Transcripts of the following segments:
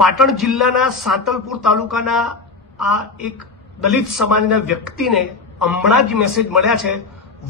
પાટણ જિલ્લાના સાંતલપુર તાલુકાના આ એક દલિત સમાજના વ્યક્તિને હમણાં જ મેસેજ મળ્યા છે.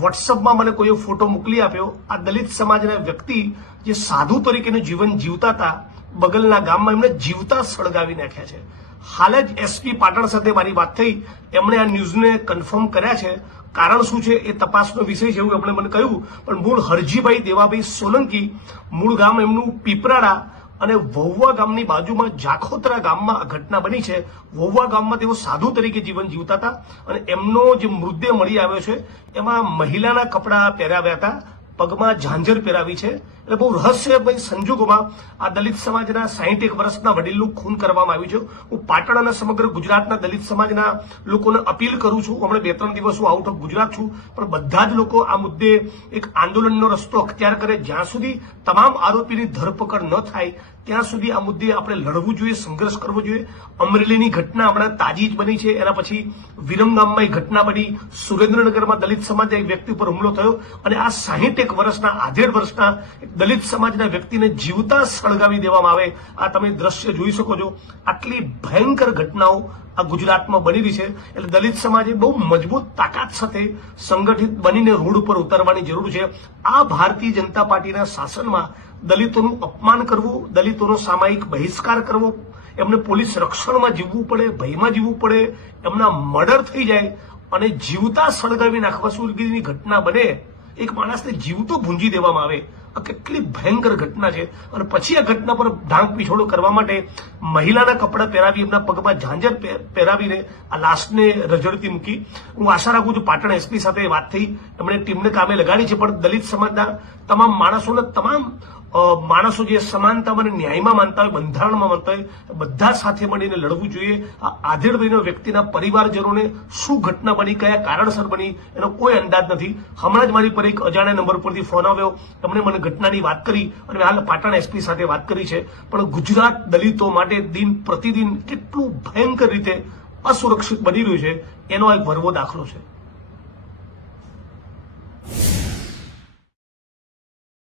વોટ્સઅપમાં મને કોઈ ફોટો મોકલી આપ્યો. આ દલિત સમાજના વ્યક્તિ જે સાધુ તરીકેનું જીવન જીવતા હતા, બગલના ગામમાં એમને જીવતા સળગાવી નાખ્યા છે. હાલ જ એસપી પાટણ સાથે મારી વાત થઈ. એમણે આ ન્યૂઝને કન્ફર્મ કર્યા છે. કારણ શું છે એ તપાસનો વિષય છે એવું એમણે મને કહ્યું. પણ મૂળ હરજીભાઈ દેવાભાઈ સોલંકી, મૂળ ગામ એમનું પીપરાડા અને વહુવા ગામની બાજુમાં જાખોતરા ગામમાં આ ઘટના બની છે. વહુવા ગામમાં તેઓ સાધુ તરીકે જીવન જીવતા હતા અને એમનો જે મૃતદેહ મળી આવ્યો છે એમાં મહિલાના કપડાં પહેરાવ્યા હતા, પગમાં ઝાંઝર પહેરાવી છે. એટલે બહુ રહસ્યમય સંજોગોમાં આ દલિત સમાજના 61 વર્ષના વડીલનું ખૂન કરવામાં આવ્યું છે. હું પાટણ અને સમગ્ર ગુજરાતના દલિત સમાજના લોકોને અપીલ કરું છું. હમણાં 2-3 દિવસ હું આઉટ ઓફ ગુજરાત છું, પણ બધા જ લોકો આ મુદ્દે એક આંદોલનનો રસ્તો અખ્તિયાર કરે. જ્યાં સુધી તમામ આરોપીની ધરપકડ ન થાય ત્યાં સુધી આ મુદ્દે આપણે લડવું જોઈએ, સંઘર્ષ કરવો જોઈએ. અમરેલીની ઘટના હમણાં તાજી જ બની છે. એના પછી વિરમગામમાં એક ઘટના બની, સુરેન્દ્રનગરમાં દલિત સમાજના એક વ્યક્તિ પર હુમલો થયો અને આ 61 વર્ષના 18 વર્ષના દલિત સમાજના વ્યક્તિને જીવતા સળગાવી દેવામાં આવે. આ તમે દ્રશ્ય જોઈ શકો છો. આટલી ભયંકર ઘટનાઓ આ ગુજરાતમાં બની રહી છે. એટલે દલિત સમાજે બહુ મજબૂત તાકાત સાથે સંગઠિત બનીને રોડ ઉપર ઉતરવાની જરૂર છે. આ ભારતીય જનતા પાર્ટીના શાસનમાં દલિતોનું અપમાન કરવું, દલિતોનો સામાયિક બહિષ્કાર કરવો, એમને પોલીસ રક્ષણમાં જીવવું પડે, ભયમાં જીવવું પડે, એમના મર્ડર થઈ જાય અને જીવતા સળગાવી નાખવા સુધીની ઘટના બને, એક માણસને જીવતો ભૂંજી દેવામાં આવે, આ કેટલી ભયંકર ઘટના છે. અને પછી આ ઘટના પર ઢાંક પીછોડો કરવા માટે મહિલાના કપડાં પહેરાવી, એમના પગમાં ઝાંઝર પહેરાવીને આ લાશને રઝળતી મૂકી. હું આશા રાખું છું પાટણ એસપી સાથે વાત થઈ, એમણે ટીમને કામે લગાડી છે. પણ દલિત સમાજના તમામ માણસો જે સમાનતામાં અને ન્યાયમાં માનતા હોય, બંધારણમાં માનતા હોય, બધા સાથે મળીને લડવું જોઈએ. આ આધેડભાઈના વ્યક્તિના પરિવારજનોને શું ઘટના બની, કયા કારણસર બની, એનો કોઈ અંદાજ નથી. હમણાં જ મારી પર એક અજાણ્યા નંબર પરથી ફોન આવ્યો, એમણે મને ઘટનાની વાત કરી અને હાલ પાટણ એસપી સાથે વાત કરી છે. પણ ગુજરાત દલિતો માટે દિન પ્રતિદિન કેટલું ભયંકર રીતે અસુરક્ષિત બની રહ્યું છે એનો એક ભરવો દાખલો છે.